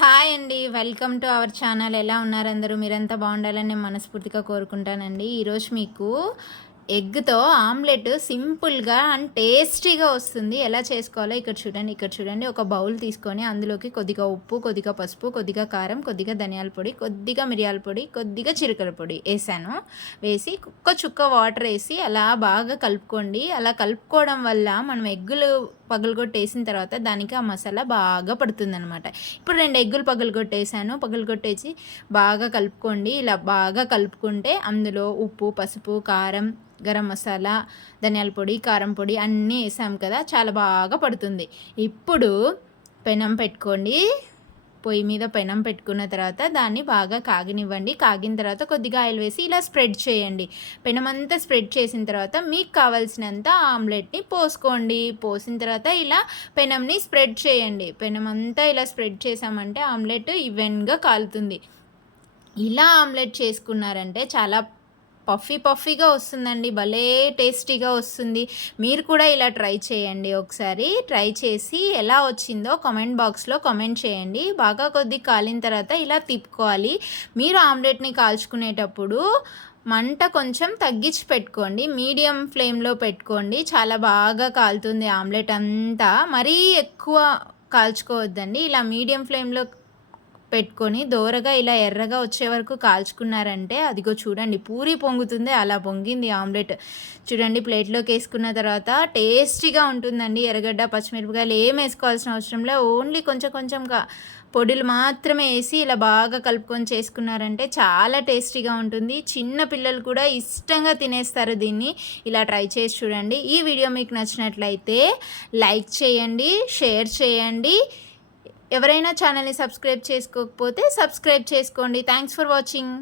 Hi అండి. Welcome to our channel. ఎలా ఉన్నారు అందరూ? మీరంతా బాగుండాలని నేను మనస్ఫూర్తిగా కోరుకుంటానండి. ఈరోజు మీకు ఎగ్తో ఆమ్లెట్ సింపుల్గా అండ్ టేస్టీగా వస్తుంది. ఎలా చేసుకోవాలో ఇక్కడ చూడండి. ఇక్కడ చూడండి. ఒక బౌల్ తీసుకొని అందులోకి కొద్దిగా ఉప్పు కొద్దిగా పసుపు కొద్దిగా కారం కొద్దిగా ధనియాల పొడి కొద్దిగా మిరియాల పొడి కొద్దిగా చిరుకల పొడి వేసాను. వేసి ఒక్క చుక్క వాటర్ వేసి అలా బాగా కలుపుకోండి. అలా కలుపుకోవడం వల్ల మనం ఎగ్గులు పగలగొట్టేసిన తర్వాత దానికి ఆ మసాలా బాగా పడుతుందనమాట ఇప్పుడు రెండు ఎగ్గులు పగలగొట్టేసాను పగలగొట్టేసి బాగా కలుపుకోండి. ఇలా బాగా కలుపుకుంటే అందులో ఉప్పు పసుపు కారం గరం మసాలా ధనియాల పొడి కారం పొడి అన్నీ వేసాం కదా చాలా బాగా పడుతుంది. ఇప్పుడు పెనం పెట్టుకోండి. పొయ్యి మీద పెనం పెట్టుకున్న తర్వాత దాన్ని బాగా కాగనివ్వండి. కాగిన తర్వాత కొద్దిగా ఆయిల్ వేసి ఇలా స్ప్రెడ్ చేయండి. పెనం అంతా స్ప్రెడ్ చేసిన తర్వాత మీకు కావాల్సినంత ఆమ్లెట్ని పోసుకోండి. పోసిన తర్వాత ఇలా పెనంని స్ప్రెడ్ చేయండి. పెనం అంతా ఇలా స్ప్రెడ్ చేసామంటే ఆమ్లెట్ ఈవెన్గా కాలుతుంది. ఇలా ఆమ్లెట్ చేసుకున్నారంటే చాలా పఫీ పఫీగా వస్తుందండి. భలే టేస్టీగా వస్తుంది. మీరు కూడా ఇలా ట్రై చేయండి ఒకసారి. ట్రై చేసి ఎలా వచ్చిందో కామెంట్ బాక్స్లో కామెంట్ చేయండి. బాగా కొద్ది కాలిన తర్వాత ఇలా తిప్పుకోవాలి. మీరు ఆమ్లెట్ని కాల్చుకునేటప్పుడు మంట కొంచెం తగ్గించి పెట్టుకోండి. మీడియం ఫ్లేమ్లో పెట్టుకోండి. చాలా బాగా కాలుతుంది ఆమ్లెట్ అంతా. మరీ ఎక్కువ కాల్చుకోవద్దండి. ఇలా మీడియం ఫ్లేమ్లో పెట్టుకొని దోరగా ఇలా ఎర్రగా వచ్చే వరకు కాల్చుకున్నారంటే అదిగో చూడండి పూరి పొంగుతుంది అలా పొంగింది ఆమ్లెట్. చూడండి ప్లేట్లోకి వేసుకున్న తర్వాత టేస్టీగా ఉంటుందండి ఎర్రగడ్డ పచ్చిమిరపకాయలు ఏం వేసుకోవాల్సిన అవసరం లేదు ఓన్లీ కొంచెం కొంచెంగా పొడులు మాత్రమే వేసి ఇలా బాగా కలుపుకొని చేసుకున్నారంటే చాలా టేస్టీగా ఉంటుంది. చిన్న పిల్లలు కూడా ఇష్టంగా తినేస్తారు దీన్ని. ఇలా ట్రై చేసి చూడండి. ఈ వీడియో మీకు నచ్చినట్లయితే లైక్ చేయండి షేర్ చేయండి. ఎవరైనా ఛానల్ని సబ్స్క్రైబ్ చేసుకోకపోతే సబ్స్క్రైబ్ చేసుకోండి. Thanks for watching